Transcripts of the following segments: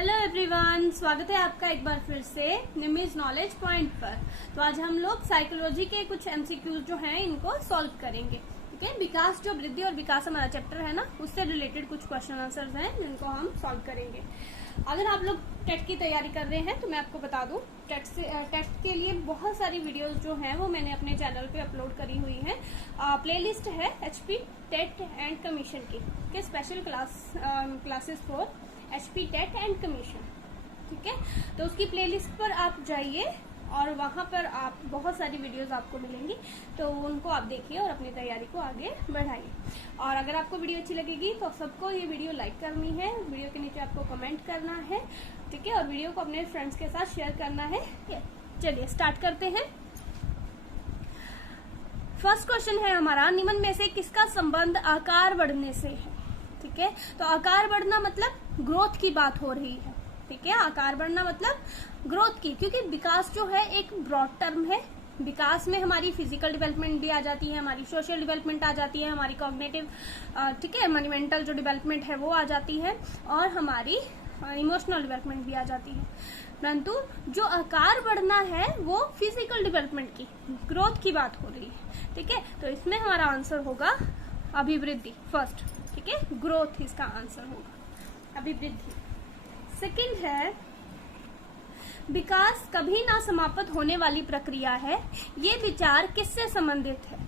Hello everyone, स्वागत है आपका एक बार फिर से निमिज नॉलेज पॉइंट पर। तो आज हम लोग साइकोलॉजी के कुछ एमसीक्यूज जो हैं इनको सॉल्व करेंगे। ठीक है, विकास जो वृद्धि और विकास हमारा चैप्टर है ना, उससे रिलेटेड कुछ क्वेश्चन आंसर्स हैं जिनको हम सॉल्व करेंगे। अगर आप लोग टेट की तैयारी कर रहे हैं तो मैं आपको बता दूं, टेट के लिए बहुत सारी वीडियोस जो हैं वो मैंने अपने चैनल पे अपलोड करी हुई हैं। प्लेलिस्ट है HP टेट एंड कमीशन की special classes for HP TET and commission. ठीक है, तो उसकी प्लेलिस्ट पर आप जाइए और वहां पर आप बहुत सारी वीडियोस आपको मिलेंगी, तो उनको आप देखिए और अपनी तैयारी को आगे बढ़ाइए। और अगर आपको वीडियो अच्छी लगेगी तो सबको ये वीडियो लाइक करनी है, वीडियो के नीचे आपको कमेंट करना है। ठीक है, और वीडियो को अपने फ्रेंड्स के साथ शेयर करना है। चलिए स्टार्ट करते हैं। फर्स्ट क्वेश्चन है हमारा, निम्न में से किसका संबंध आकार बढ़ने से है? ठीक है, तो आकार बढ़ना मतलब ग्रोथ की बात हो रही है। ठीक है, आकार बढ़ना मतलब ग्रोथ की, क्योंकि विकास जो है एक ब्रॉड टर्म है। विकास में हमारी फिजिकल डेवलपमेंट भी आ जाती है, हमारी सोशल डेवलपमेंट आ जाती है, हमारी कॉग्निटिव, ठीक है, हमारी मेंटल जो डेवलपमेंट है वो आ जाती है, और हमारी इमोशनल डेवलपमेंट भी आ जाती है। परंतु जो आकार बढ़ना है वो फिजिकल डेवलपमेंट की, ग्रोथ की बात हो रही है। ठीक है, तो इसमें हमारा आंसर होगा अभिवृद्धि फर्स्ट। ठीक है, ग्रोथ इसका आंसर होगा, अभिवृद्धि। सेकंड है, विकास कभी ना समाप्त होने वाली प्रक्रिया है। ये विचार किससे संबंधित है?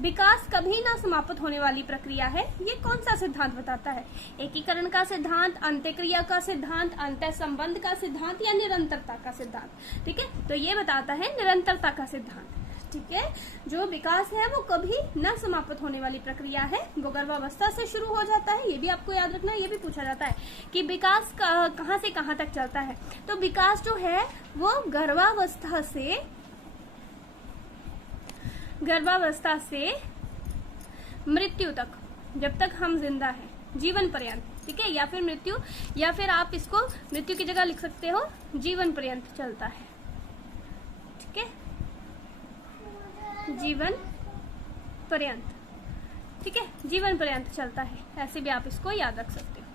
विकास कभी ना समाप्त होने वाली प्रक्रिया है, ये कौन सा सिद्धांत बताता है? एकीकरण का सिद्धांत, अंत्यक्रिया का सिद्धांत, अंतः संबंध का सिद्धांत या निरंतरता का सिद्धांत? ठीक है, तो ये बताता है निरंतरता का सिद्धांत। ठीक है, जो विकास है वो कभी न समाप्त होने वाली प्रक्रिया है, वो गर्भावस्था से शुरू हो जाता है। ये भी आपको याद रखना है, ये भी पूछा जाता है कि विकास कहाँ से कहाँ तक चलता है। तो विकास जो है वो गर्भावस्था से मृत्यु तक, जब तक हम जिंदा हैं, जीवन पर्यंत। ठीक है, या फिर मृत्यु, या फिर आप इसको मृत्यु की जगह लिख सकते हो जीवन पर्यंत चलता है। ठीक है, जीवन पर्यंत। ठीक है, जीवन पर्यंत चलता है, ऐसे भी आप इसको याद रख सकते हो।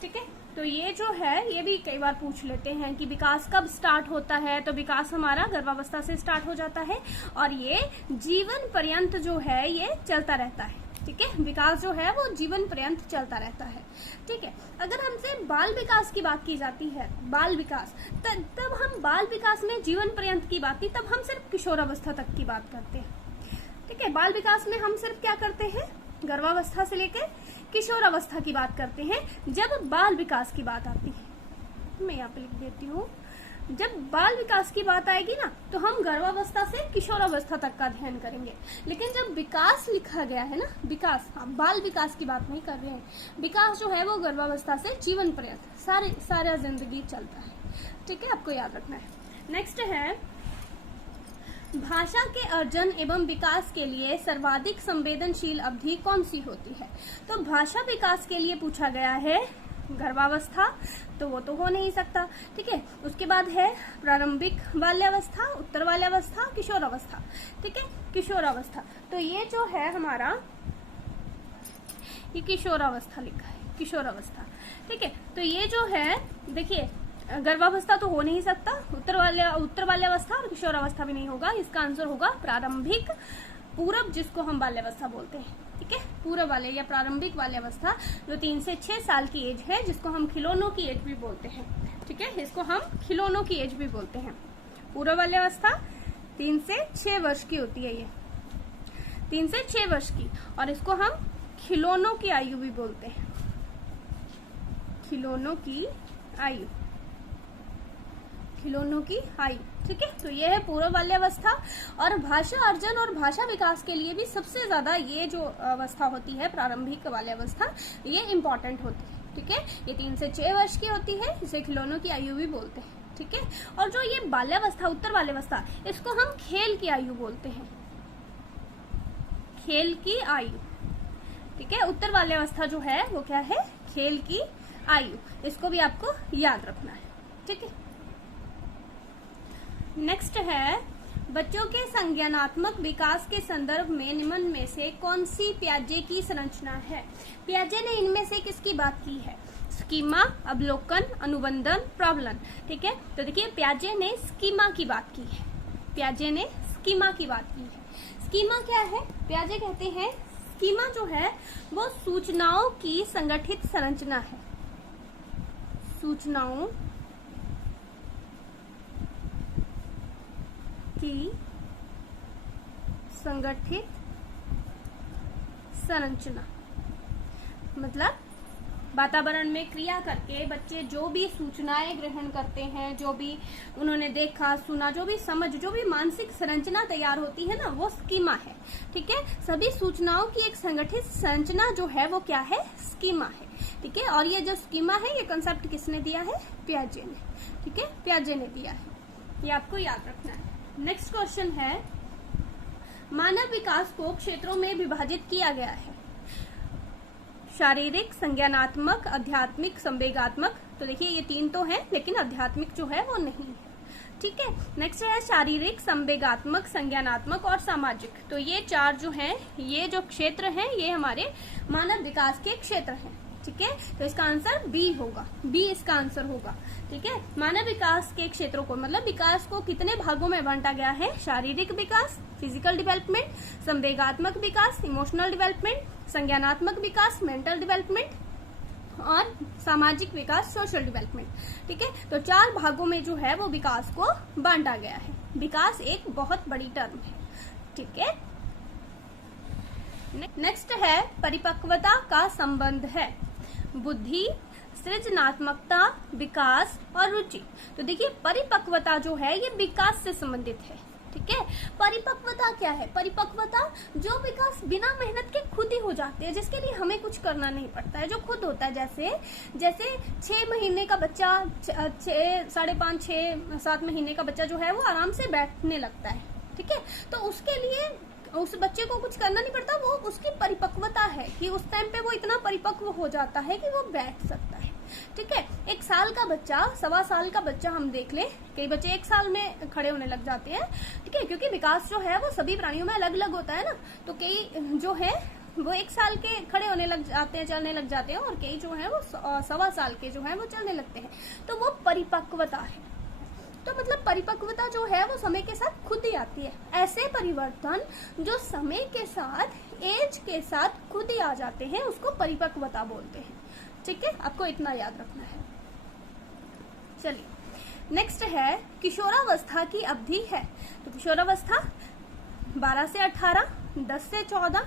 ठीक है, तो ये जो है ये भी कई बार पूछ लेते हैं कि विकास कब स्टार्ट होता है। तो विकास हमारा गर्भावस्था से स्टार्ट हो जाता है और ये जीवन पर्यंत जो है ये चलता रहता है। ठीक है, विकास जो है वो जीवन पर्यंत चलता रहता है। ठीक है, अगर हमसे बाल विकास की बात की जाती है, बाल विकास, तब हम बाल विकास में जीवन पर्यंत की बात नहीं, तब हम सिर्फ किशोरावस्था तक की बात करते हैं। ठीक है, बाल विकास में हम सिर्फ क्या करते हैं, गर्भावस्था से लेकर किशोरावस्था की बात करते हैं। जब बाल विकास की बात आती है, मैं यहाँ पे लिख देती हूँ, जब बाल विकास की बात आएगी ना तो हम गर्भावस्था से किशोरावस्था तक का अध्ययन करेंगे। लेकिन जब विकास लिखा गया है ना, विकास, हम बाल विकास की बात नहीं कर रहे हैं। विकास जो है वो गर्भावस्था से जीवन पर्यंत सारा जिंदगी चलता है। ठीक है, आपको याद रखना है। नेक्स्ट है, भाषा के अर्जन एवं विकास के लिए सर्वाधिक संवेदनशील अवधि कौन सी होती है? तो भाषा विकास के लिए पूछा गया है गर्भावस्था, तो वो तो हो नहीं सकता। ठीक है, उसके बाद है प्रारंभिक बाल्यावस्था, उत्तर बाल्यावस्था, किशोरावस्था। ठीक है, किशोरावस्था, तो ये जो है हमारा, ये किशोरावस्था लिखा है, किशोरावस्था। ठीक है, तो ये जो है, देखिए, गर्भावस्था तो हो नहीं सकता, उत्तर बाल्यावस्था और किशोरावस्था भी नहीं होगा। इसका आंसर होगा प्रारंभिक पूर्व, जिसको हम बाल्यावस्था बोलते हैं। ठीक है, पूर्व बाल्य या प्रारंभिक बाल्यावस्था, जो 3 से 6 साल की एज है, जिसको हम खिलौनों की एज भी बोलते हैं। ठीक है, इसको हम खिलौनों की एज भी बोलते हैं। पूर्व बाल्यावस्था 3 से 6 वर्ष की होती है, ये 3 से 6 वर्ष की, और इसको हम खिलौनों की आयु भी बोलते हैं, खिलौनों की आयु, खिलौनों की आयु। ठीक है, तो ये है पूर्व बाल्यावस्था। और भाषा अर्जन और भाषा विकास के लिए भी सबसे ज्यादा ये जो अवस्था होती है, प्रारंभिक बाल्यावस्था, ये इम्पोर्टेंट होती है। ठीक है, ये 3 से 6 वर्ष की होती है, इसे खिलौनों की आयु भी बोलते हैं। ठीक है, और जो ये बाल्यावस्था, उत्तर बाल्यावस्था, इसको हम खेल की आयु बोलते हैं, खेल की आयु। ठीक है, उत्तर बाल्यावस्था जो है वो क्या है, खेल की आयु। इसको भी आपको याद रखना है। ठीक है, नेक्स्ट है, बच्चों के संज्ञानात्मक विकास के संदर्भ में निम्न में से कौन सी पियाजे की संरचना है? पियाजे ने इनमें से किसकी बात की है? स्कीमा, अवलोकन, अनुबंधन, प्रॉब्लम। ठीक है, तो देखिए पियाजे ने स्कीमा की बात की है, पियाजे ने स्कीमा की बात की है। स्कीमा क्या है? पियाजे कहते हैं स्कीमा जो है वो सूचनाओं की संगठित संरचना है, सूचनाओं की संगठित संरचना। मतलब वातावरण में क्रिया करके बच्चे जो भी सूचनाएं ग्रहण करते हैं, जो भी उन्होंने देखा सुना, जो भी समझ, जो भी मानसिक संरचना तैयार होती है ना, वो स्कीमा है। ठीक है, सभी सूचनाओं की एक संगठित संरचना जो है वो क्या है? स्कीमा है। ठीक है, और ये जो स्कीमा है ये कंसेप्ट किसने दिया है? पियाजे ने। ठीक है, पियाजे ने दिया है, ये आपको याद रखना है। नेक्स्ट क्वेश्चन है, मानव विकास को क्षेत्रों में विभाजित किया गया है, शारीरिक, संज्ञानात्मक, आध्यात्मिक, संवेगात्मक। तो देखिए ये तीन तो हैं, लेकिन आध्यात्मिक जो है वो नहीं है। ठीक है, नेक्स्ट है शारीरिक, संवेगात्मक, संज्ञानात्मक और सामाजिक। तो ये चार जो हैं, ये जो क्षेत्र हैं, ये हमारे मानव विकास के क्षेत्र हैं। ठीक है, तो इसका आंसर बी होगा, बी इसका आंसर होगा। ठीक है, मानव विकास के क्षेत्रों को, मतलब विकास को कितने भागों में बांटा गया है? शारीरिक विकास, फिजिकल डेवलपमेंट, संवेगात्मक विकास, इमोशनल डेवलपमेंट, संज्ञानात्मक विकास, मेंटल डेवलपमेंट और सामाजिक विकास, सोशल डेवलपमेंट। ठीक है, तो चार भागों में जो है वो विकास को बांटा गया है। विकास एक बहुत बड़ी टर्म है। ठीक है, नेक्स्ट है परिपक्वता का संबंध है बुद्धि, सृजनात्मकता, विकास और रुचि। तो देखिए परिपक्वता जो है ये विकास से संबंधित है। ठीक है, परिपक्वता क्या है? परिपक्वता जो विकास बिना मेहनत के खुद ही हो जाते हैं, जिसके लिए हमें कुछ करना नहीं पड़ता है, जो खुद होता है। जैसे 6 महीने का बच्चा, 5.5, 6, 7 महीने का बच्चा जो है वो आराम से बैठने लगता है। ठीक है, तो उसके लिए उस बच्चे को कुछ करना नहीं पड़ता, वो उसकी परिपक्वता है कि उस टाइम पे वो इतना परिपक्व हो जाता है कि वो बैठ सकता है। ठीक है, 1 साल का बच्चा, 1.25 साल का बच्चा हम देख ले, कई बच्चे 1 साल में खड़े होने लग जाते हैं। ठीक है, क्योंकि विकास जो है वो सभी प्राणियों में अलग अलग होता है ना, तो कई जो है वो 1 साल के खड़े होने लग जाते हैं, चलने लग जाते हैं, और कई जो है वो 1.25 साल के जो है वो चलने लगते हैं। तो वो परिपक्वता है। तो मतलब परिपक्वता जो है वो समय के साथ खुद ही आती है। ऐसे परिवर्तन जो समय के साथ, एज के साथ खुद ही आ जाते हैं, उसको परिपक्वता बोलते हैं। ठीक है, आपको इतना याद रखना है। चलिए नेक्स्ट है किशोरावस्था की अवधि है। तो किशोरावस्था 12 से 18, 10 से 14,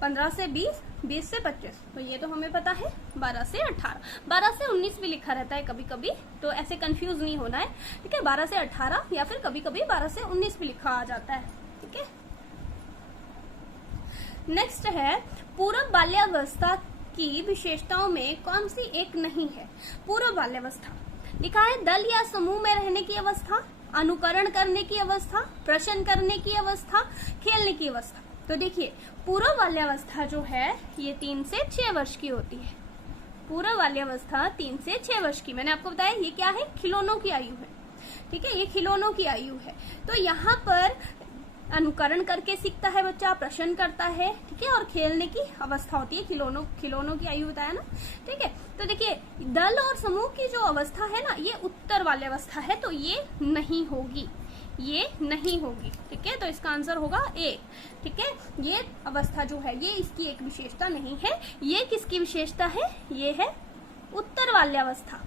15 से 20, 20 से 25। तो ये तो हमें पता है 12 से 18, 12 से 19 भी लिखा रहता है कभी कभी, तो ऐसे कंफ्यूज नहीं होना है। ठीक है, 12 से 18 या फिर कभी कभी 12 से 19 भी लिखा आ जाता है। ठीक है, नेक्स्ट है पूर्व बाल्यावस्था की विशेषताओं में कौन सी एक नहीं है? पूर्व बाल्यावस्था लिखा है दल या समूह में रहने की अवस्था, अनुकरण करने की अवस्था, प्रश्न करने की अवस्था, खेलने की अवस्था। तो देखिए पूर्व बाल्यावस्था जो है ये 3 से 6 वर्ष की होती है। पूर्व बाल्यावस्था 3 से 6 वर्ष की, मैंने आपको बताया ये क्या है? खिलौनों की आयु है। ठीक है, ये खिलौनों की आयु है। तो यहाँ पर अनुकरण करके सीखता है बच्चा, प्रश्न करता है। ठीक है, और खेलने की अवस्था होती है, खिलौनों की आयु बताया ना। ठीक है, तो देखिए दल और समूह की जो अवस्था है ना, ये उत्तर बाल्यावस्था है, तो ये नहीं होगी, ये नहीं होगी। ठीक है, तो इसका आंसर होगा ए। ठीक है, ये अवस्था जो है ये इसकी एक विशेषता नहीं है। ये किसकी विशेषता है? ये है उत्तर बाल्यावस्था।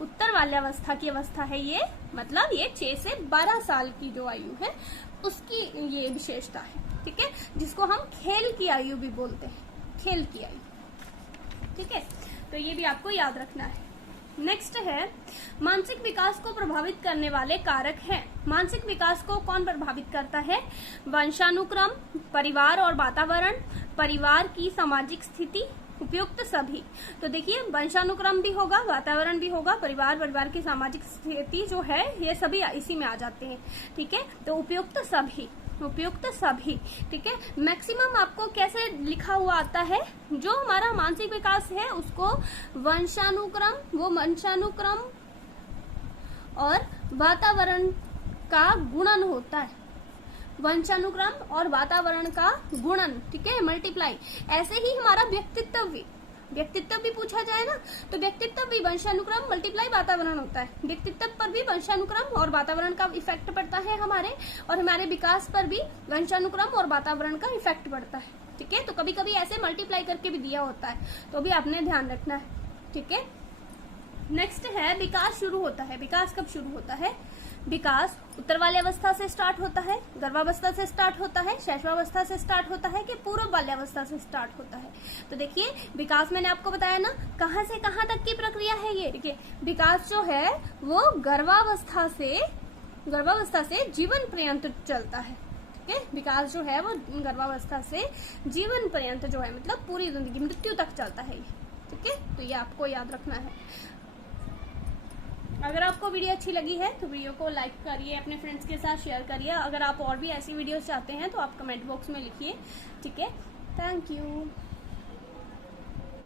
उत्तर बाल्यावस्था की अवस्था है ये, मतलब ये 6 से 12 साल की जो आयु है उसकी ये विशेषता है। ठीक है, जिसको हम खेल की आयु भी बोलते हैं, खेल की आयु। ठीक है, तो ये भी आपको याद रखना है। नेक्स्ट है मानसिक विकास को प्रभावित करने वाले कारक हैं। मानसिक विकास को कौन प्रभावित करता है? वंशानुक्रम, परिवार और वातावरण, परिवार की सामाजिक स्थिति, उपयुक्त सभी। तो देखिए वंशानुक्रम भी होगा, वातावरण भी होगा, परिवार की सामाजिक स्थिति जो है ये सभी इसी में आ जाते हैं। ठीक है, तो उपयुक्त सभी, उपयुक्त सभी। ठीक है, मैक्सिमम आपको कैसे लिखा हुआ आता है? जो हमारा मानसिक विकास है उसको वंशानुक्रम और वातावरण का गुणन होता है। वंशानुक्रम और वातावरण का गुणन, ठीक है, मल्टीप्लाई। ऐसे ही हमारा व्यक्तित्व भी, व्यक्तित्व भी पूछा जाए ना, तो व्यक्तित्व भी वंशानुक्रम मल्टीप्लाई वातावरण होता है। व्यक्तित्व पर भी वंशानुक्रम और वातावरण का इफेक्ट पड़ता है हमारे, और हमारे विकास पर भी वंशानुक्रम और वातावरण का इफेक्ट पड़ता है। ठीक है, तो कभी कभी ऐसे मल्टीप्लाई करके भी दिया होता है, तो भी आपने ध्यान रखना है। ठीक है, नेक्स्ट है विकास शुरू होता है। विकास कब शुरू होता है? विकास उत्तर वाली अवस्था से स्टार्ट होता है, गर्भावस्था से स्टार्ट होता है, शैशवावस्था से स्टार्ट होता है, कि पूर्व बाल्यावस्था से स्टार्ट होता है। तो देखिए विकास मैंने आपको बताया ना, कहाँ से कहाँ तक की प्रक्रिया है ये। देखिए विकास जो है वो गर्भावस्था से जीवन पर्यंत चलता है। ठीक है, विकास जो है वो गर्भावस्था से जीवन पर्यंत जो है, मतलब पूरी जिंदगी, मृत्यु तक चलता है ये। ठीक है, तो ये आपको याद रखना है। अगर आपको वीडियो अच्छी लगी है तो वीडियो को लाइक करिए, अपने फ्रेंड्स के साथ शेयर करिए। अगर आप और भी ऐसी वीडियोस चाहते हैं तो आप कमेंट बॉक्स में लिखिए। ठीक है, थैंक यू।